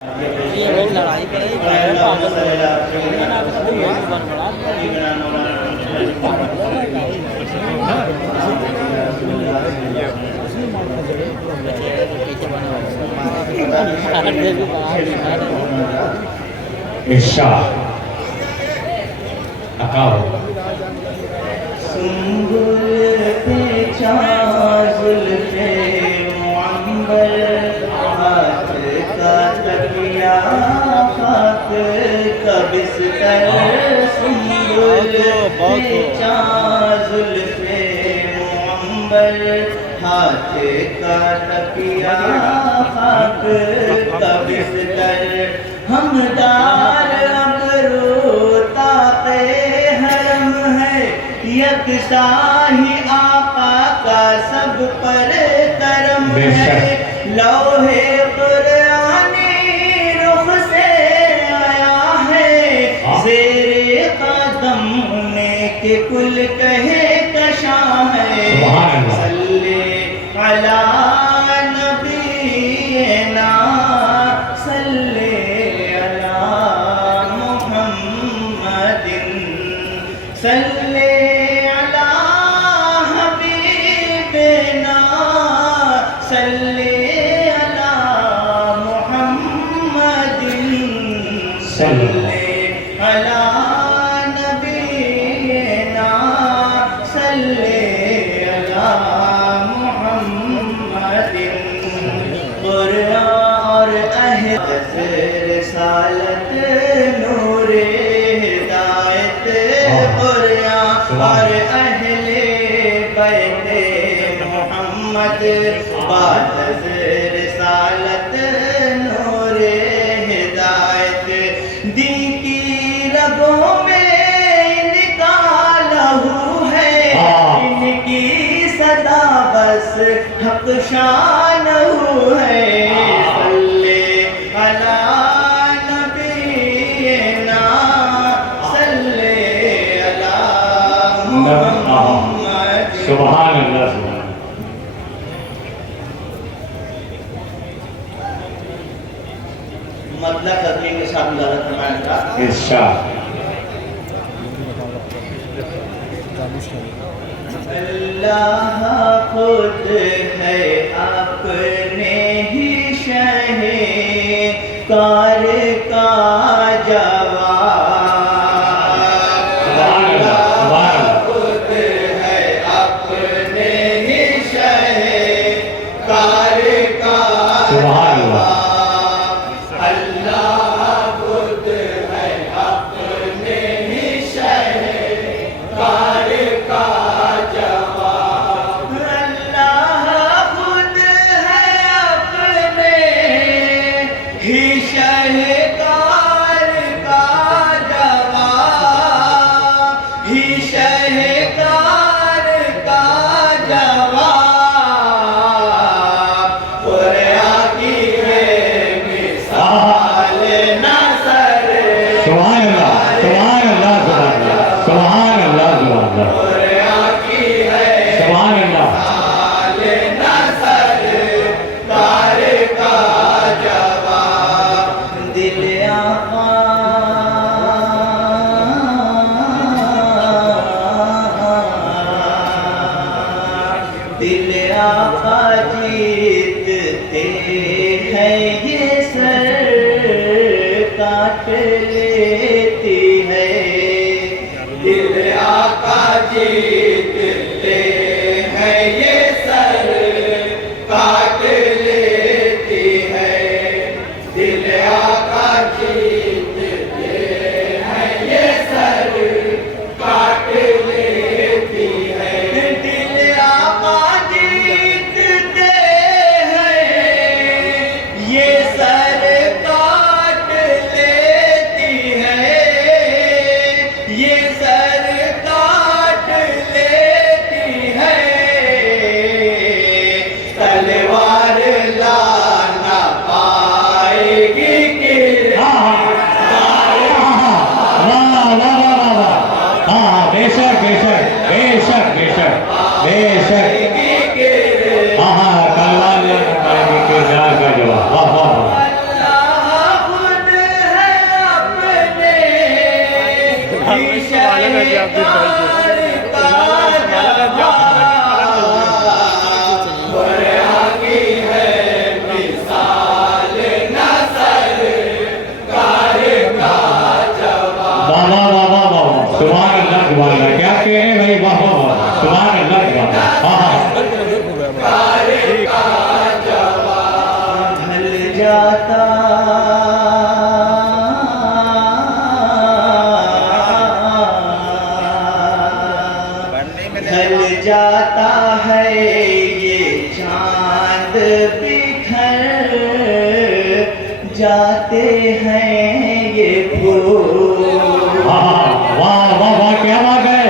ये लोग लड़ाई कर रहे हैं पागल हो रहे हैं ना तो ये बड़ा इरशाद अकाओ सुंबुल पे चाजुल पे मुअम्बर हाथ का तकिया हाथ का बिस्तर सुंबुल पे चाजुल पे मुअम्बर हाथ का तकिया हाथ का बिस्तर हमदार अबरूता पे हरम है यकसाही आका का सब पर करम है लौहे कुरानी रुख से आया है ज़ेरे कदम उन्हें के कुल कहे कशा है सल्ले अला नबीना सल्ले अला मुहम्मदिन सल्ले अला हबीबिना सल्ले अला मुहम्मदिन सल्ले अला नबीना सल्ले अला मुहम्मदिन कुरान और अहद रिसालत नूरे हिदायत कुरान और अहले बैते मोहम्मद बाद रिसालत नूरे हिदायत दी की रगों में इनका लहू है इनकी सदा बस हक शान है सल्ले अला नबीना सल्ले अला मुहम्मद सुभान अल्लाह सुभान मतलब करने के साथ अल्लाह फरमाएगा इरशाद अल्लाह खुद है अपने ही शहे कार का जवाब अल्लाह खुद है अपने ही शहे कार का सुभान अल्लाह अल्लाह खुद है अपने ही शहे कार का जवाब अल्लाह खुद है अपने ही शहकार का जवाब ही शहकार का जवाब कुरान की है मिसाल नसर सुभान अल्लाह सुभान अल्लाह सुभान अल्लाह सुभान अल्लाह कुरान की है सुभान अल्लाह मिसाल नसर कार का जवाब दिल आका दिल आका जीतते हैं ये सर काट लेती है दिल आका जीतते हैं ये सर काट लेती है दिल आका जीतते हैं ये सर काट लेती है दिल आका जीतते हैं ये सर काट लेती है ये सर काट ले क्या कहे भाई, वाह वाह, सुभान अल्लाह, ढल जाता ढल जाता है ये चांद, बिखर जाते हैं ये फूल। वाह वाह वाह, क्या बात है।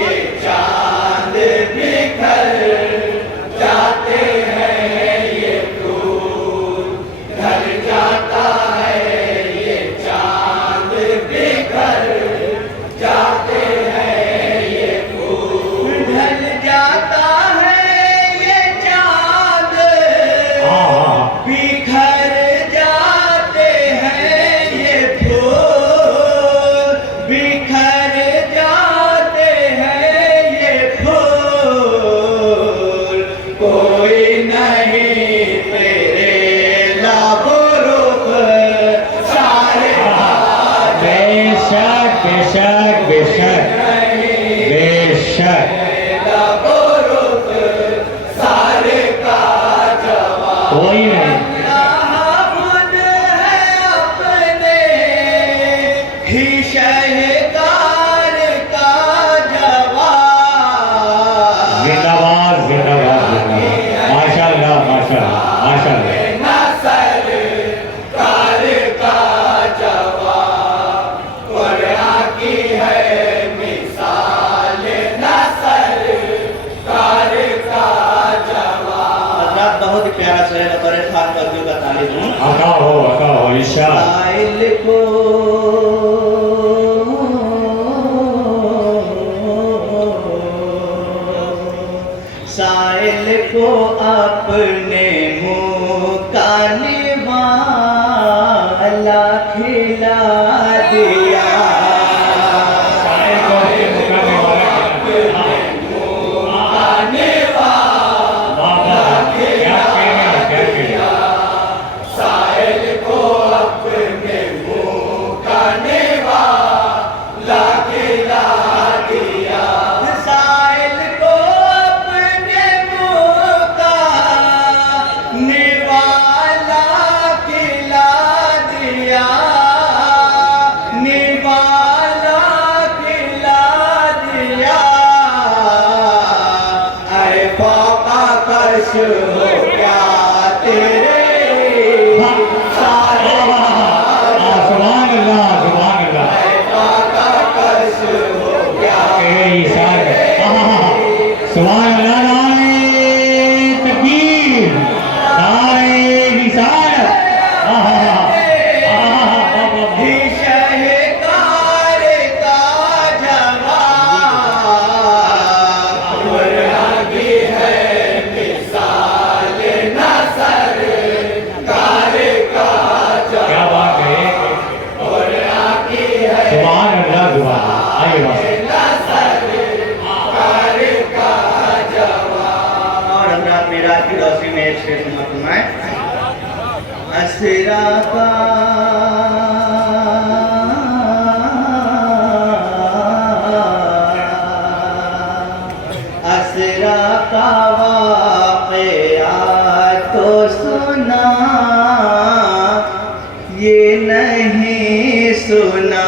ये चांद बिखर जाते हैं ये फूल, ढल जाता है ये चांद, बिखर जाते हैं ये फूल, ढल जाता है ये चांद, बिखर जाते हैं ये फूल, बिखर जाते हैं ये फूल। कोई नहीं तेरे लाबो रुख सारे, बेशक बेशक बेशक बेशक, लाबो रुख सारे का जवाब। कोई नहीं। खुद है अपने ही शहकार का जवाब। जिंदाबाद जिंदाबाद जिंदाबाद, माशाअल्लाह माशाअल्लाह माशाअल्लाह। नसर कार का जवाब, कुरान की है मिसाल, नसर कार का जवाब। बहुत प्यारा शेर है, बड़े खास बच्चों का तारीफ हूँ। अका हो इरशाद। साइल को साइल को अपने मुँह का निवाला खिला दिया। साहिल को अपने मुकाबले वाला वाह वाह, क्या कहने क्या कहने। साइल को अपने मुँह का निवाला खिला दिया। साइल को अपने मुँह का निवाला खिला दिया, निवाला खिला दिया। अरे पापा कश हो क्या तेरे सारे, सुभान अल्लाह सुभान अल्लाह। पापा कश हो क्या सुभान अल्लाह। नारे तकबीर, नारे रिसालत। ही शहकार का जवाब, कुरान की है मिसाल, नसर कार का जवाब। क्या बात है, कुरान की है सुभान अल्लाह सुभान अल्लाह। आइए बात। और हजरात मेरा की रोशनी में एक शेर सुनाए। असरा का असरा का वाक़या तो सुना, ये नहीं सुना।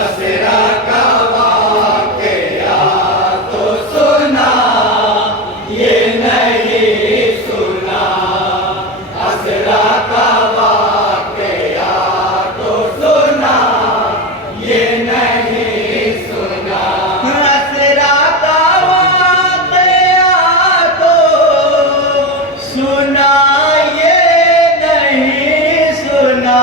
असरा का वाक़या तो सुना, ये नहीं सुना। असरा का वाक़या तो सुना, ये नहीं सुना। असरा का वाक़या तो सुना, ये नहीं सुना।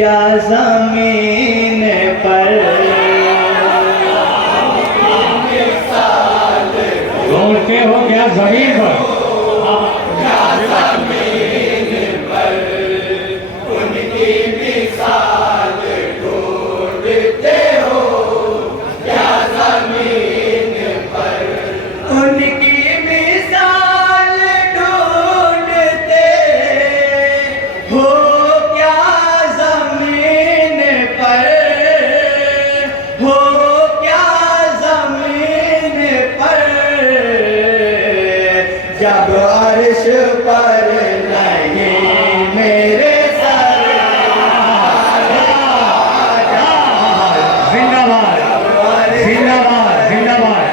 क्या जमीन पर ढूंढते हो क्या जमीन पर जब अर्श पर नहीं मेरे सर जिंदाबाद जिंदाबाद जिंदाबाद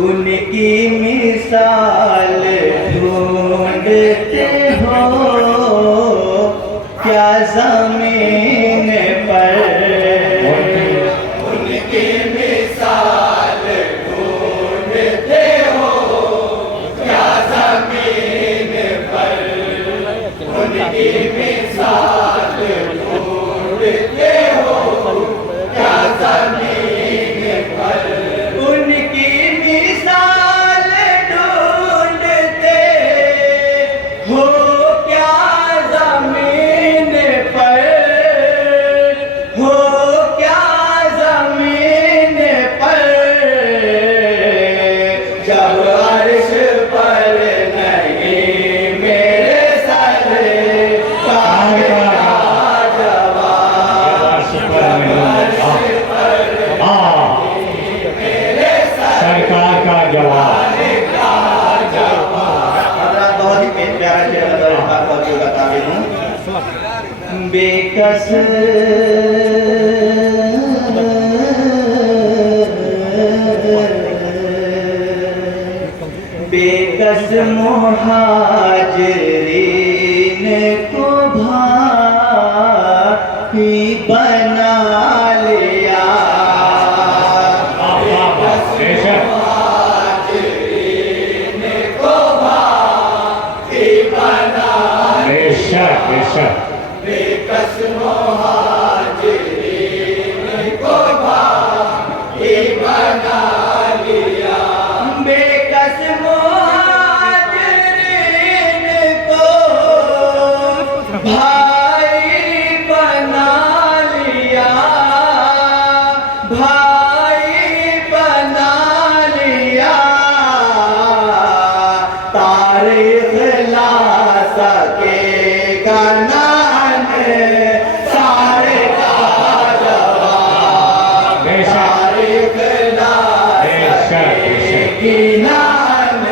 उनकी मिसाल ढूंढते हो क्या जमीन पर उनकी मिसाल ढूंढते हो क्या जमीन पर उनकी मिसाल ढूंढते हो क्या जमीन पर उनकी मिसाल ढूंढते हो क्या जमीन पर हो क्या जमीन पर जब अर्श पर नहीं मेरे सर सरकार का जवाब बहुत ही प्यारा शेर बताती हूँ बेकस बेकस मुहाजिरीन को भाई बना लिया बेकस मुहाजिरीन को भाई बना लिया बेकस मुहाजिरीन को भाई बना लिया भाई बना लिया तारीख ला सकेगा नान सारे का जवाब तारीख ला सकेगी नान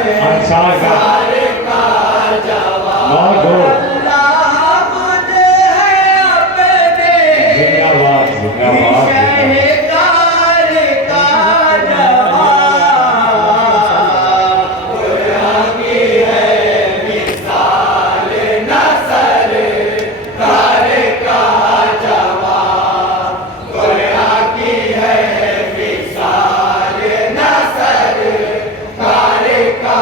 सारे का जवाब अल्लाह खुद है अपने शहकार का जवाब खुदा की है मिसाल नसर कार का जवाब खुदा की है मिसाल नसर कार का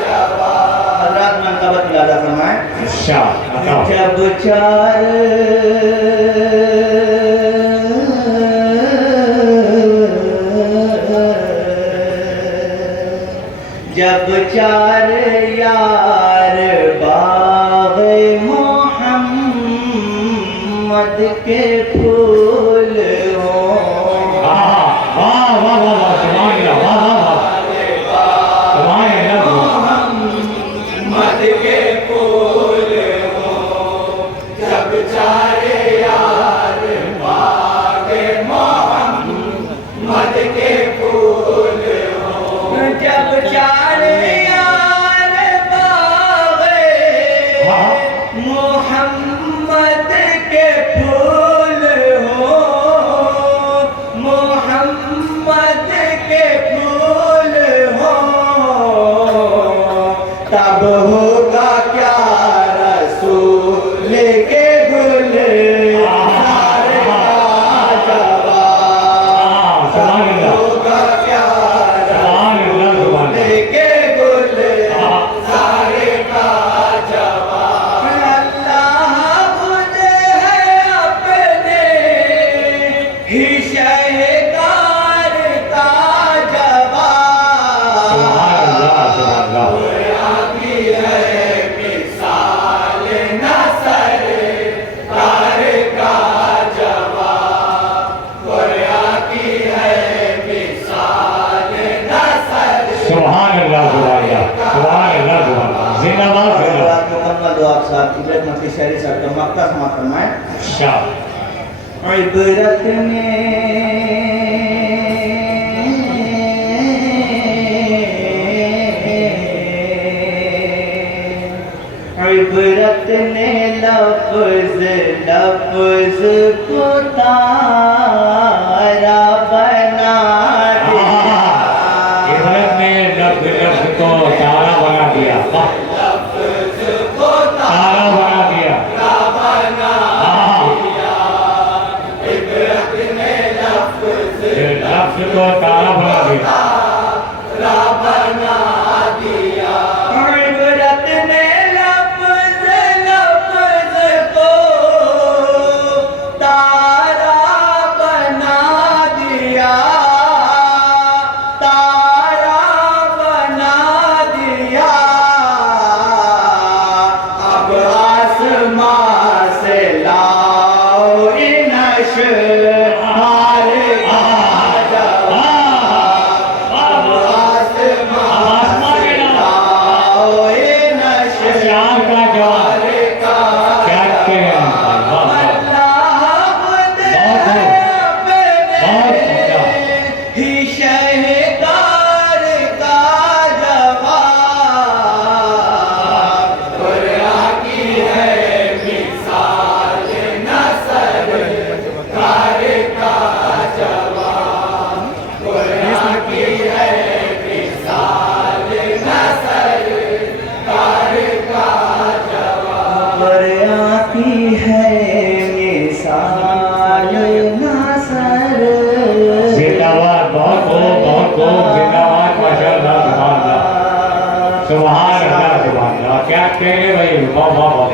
जवाब हज़रत मनक़बत इलाजा फरमाएं जब चार जब चार यार बाग़ मोहम्मद के फूल हो मोहम्मद के फूल हो जब चार यार बाग़ मोहम्मद साथ इबरत मती शहरी साथ का मक्ता समाप्त फरमाए। शाह इबरत ने इबरत ने लफ्ज लफ्ज को तारा बना दिया। इबरत ने लफ्ज लफ्ज को तारा बना दिया। तारा बना दिया। लफ्ज को तारा बना दिया। इबरत ने लफ्ज लफ्ज को तारा बना दिया। तारा बना दिया। अब आसमां से लाओ इन अशआर का जवाब। अब आसमां से लाओ इन अशआर का जवाब। क्या करें हम? ही शहकार का जवाब। कुरान की है मिसाल नसर कार का जवाब। कुरान की है मिसाल नसर कार का जवाब। कुरान की है मिसाल नसर। जिंदाबाद। बहुत खूब जिंदाबाद। माशाअल्लाह सुभान अल्लाह सुभान अल्लाह। क्या कह रहे भाई? वाह वाह वाह।